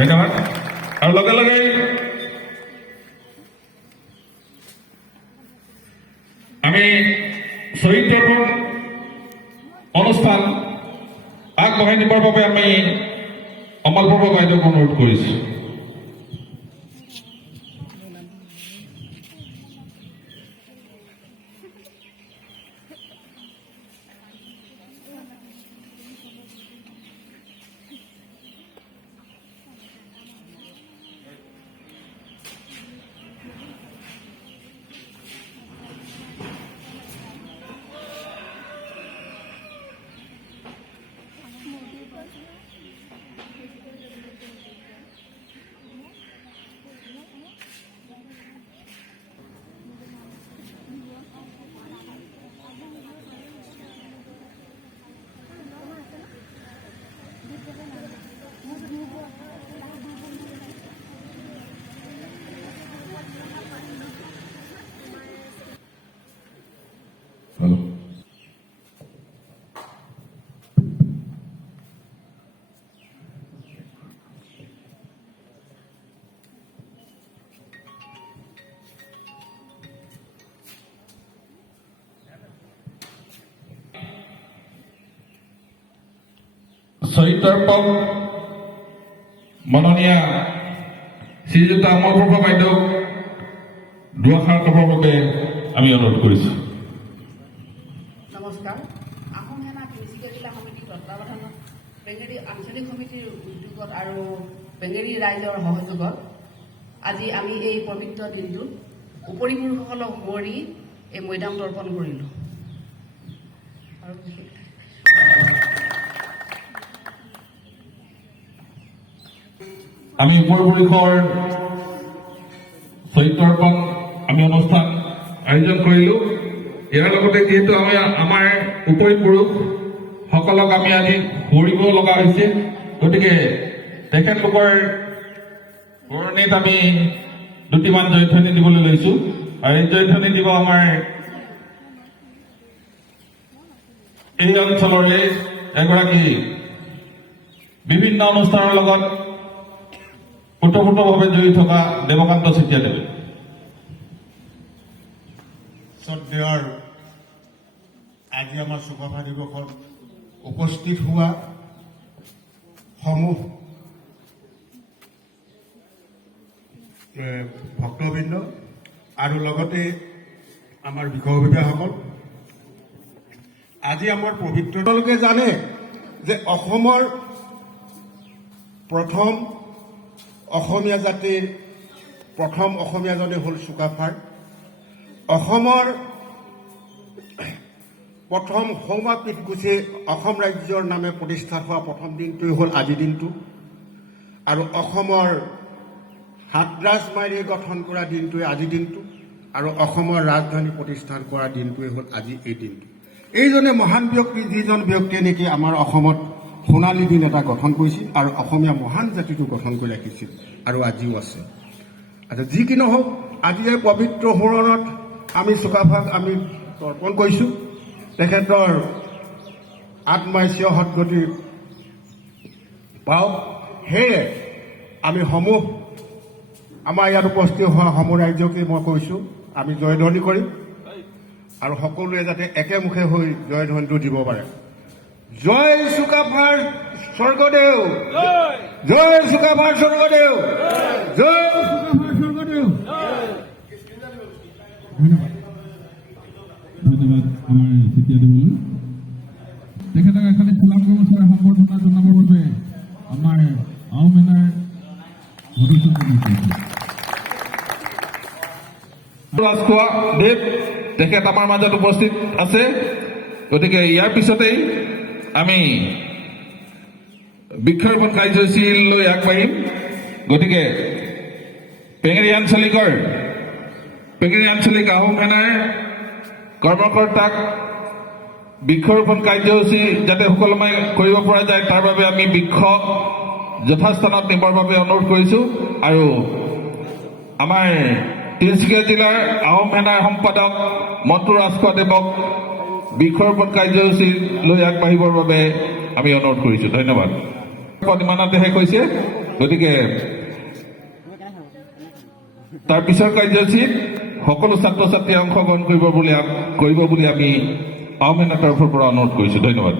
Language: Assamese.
ধন্যবাদ। আৰু লগে লগে আমি শ্বহীদ তৰ্পণ অনুষ্ঠান আগবঢ়াই নিবৰ বাবে আমি অমলপ্ৰভা বাইদেউক অনুৰোধ কৰিছোঁ। শ্বহীদ তৰ্পণ মাননীয় শ্ৰীযুক্ত অমলপ্ৰভা বাইদেউক দুআষাৰ ক'বৰ বাবে আমি অনুৰোধ কৰিছোঁ। নমস্কাৰ। আহোম সেনা তিনিচুকীয়া জিলা সমিতিৰ তত্বাৱধানত পেঙেৰী আঞ্চলিক সমিতিৰ উদ্যোগত আৰু পেঙেৰী ৰাইজৰ সহযোগত আজি আমি এই পবিত্ৰ দিনটোত উপৰিপুৰুষসকলক সোঁৱৰি এই মৈদাম তৰ্পণ কৰিলোঁ। আৰু আমি উপৰিপুৰুষৰ শ্বহীদ তৰ্পণ আমি অনুষ্ঠান আয়োজন কৰিলোঁ। ইয়াৰ লগতে যিহেতু আমি আমাৰ উপৰিপুৰুষসকলক আমি আজি সোঁৱৰিব লগা হৈছে, গতিকে তেখেতলোকৰ সোঁৱৰণিত আমি দুটিমান জয়ধ্বনি দিবলৈ লৈছোঁ। আৰু এই জয়ধ্বনি দিব আমাৰ এই অঞ্চলৰে এগৰাকী বিভিন্ন অনুষ্ঠানৰ লগত ওতঃপ্ৰোতভাৱে জড়িত থকা দেৱকান্ত চেতিয়াদেৱে। শ্ৰদ্ধেয়ৰ আজি আমাৰ চুকাফা দিৱসত উপস্থিত হোৱা সমূহ ভক্তবৃন্দ আৰু লগতে আমাৰ বিষয়ববীয়াসকল, আজি আমাৰ পবিত্ৰ তেওঁলোকে জানে যে অসমৰ প্ৰথম অসমীয়া জাতিৰ প্ৰথম অসমীয়াজনে হ'ল চুকাফাৰ। অসমৰ প্ৰথম সৌমাপীঠ গুচি অসম ৰাজ্যৰ নামে প্ৰতিষ্ঠা হোৱা প্ৰথম দিনটোৱেই হ'ল আজিৰ দিনটো। আৰু অসমৰ হাতৰাজ মাৰি গঠন কৰা দিনটোৱে আজিৰ দিনটো, আৰু অসমৰ ৰাজধানী প্ৰতিষ্ঠান কৰা দিনটোৱে হ'ল আজি এই দিনটো। এইজনে মহান ব্যক্তি, যিজন ব্যক্তিয়ে নেকি আমাৰ অসমত সোণালী দিন এটা গঠন কৰিছিল আৰু অসমীয়া মহান জাতিটো গঠন কৰি ৰাখিছিল আৰু আজিও আছে। আচ্ছা, যি কি নহওক, আজি এই পবিত্ৰ সোঁৱৰণত আমি চুকাফাক আমি তৰ্পণ কৰিছোঁ। তেখেতৰ আত্মাই চিৰ সদ্গতি পাওক, সেয়ে আমি সমূহ আমাৰ ইয়াত উপস্থিত হোৱা সমূহ ৰাইজকে মই কৈছোঁ, আমি জয়ধ্বনি কৰিম আৰু সকলোৱে যাতে একেমুখে হৈ জয়ধ্বনিটো দিব পাৰে। জয় চুকাফাৰ স্বৰ্গদেউ, জয় চুকাফাৰ স্বৰ্গদেউ, জয় চুকাফাৰ স্বৰ্গদেউ। ধন্যবাদ। ধন্যবাদ আমাৰ চেতিয়াদেৱলৈ। তেখেতক এখানি ফুলাম গামোচাৰে সম্বৰ্ধনা জনাবৰ বাবে আমাৰ আহোম সেনাৰ দেৱ তেখেত আমাৰ মাজত উপস্থিত আছে। গতিকে ইয়াৰ পিছতেই আমি বৃক্ষৰোপণ কাৰ্যসূচীলৈ আগবাঢ়িম। গতিকে পেঙেৰী আঞ্চলিক আহোম সেনাৰ কৰ্মকৰ্তাক বৃক্ষৰোপণ কাৰ্যসূচী যাতে সুকলমে কৰিব পৰা যায়, তাৰ বাবে আমি বৃক্ষ যথাস্থানত নিবৰ বাবে অনুৰোধ কৰিছোঁ। আৰু আমাৰ তিনিচুকীয়া জিলাৰ আহোম সেনাৰ সম্পাদক মন্টু ৰাজখোৱাদেৱক বৃক্ষৰোপণ কাৰ্যসূচী লৈ আগবাঢ়িবৰ বাবে আমি অনুৰোধ কৰিছোঁ। ধন্যবাদ। পদ ইমানতেহে কৈছে গতিকে তাৰ পিছৰ কাৰ্যসূচীত সকলো ছাত্ৰ ছাত্ৰীয়ে অংশগ্ৰহণ কৰিব বুলি আমি আওমেনৰ তৰফৰ পৰা অনুৰোধ কৰিছোঁ ধন্যবাদ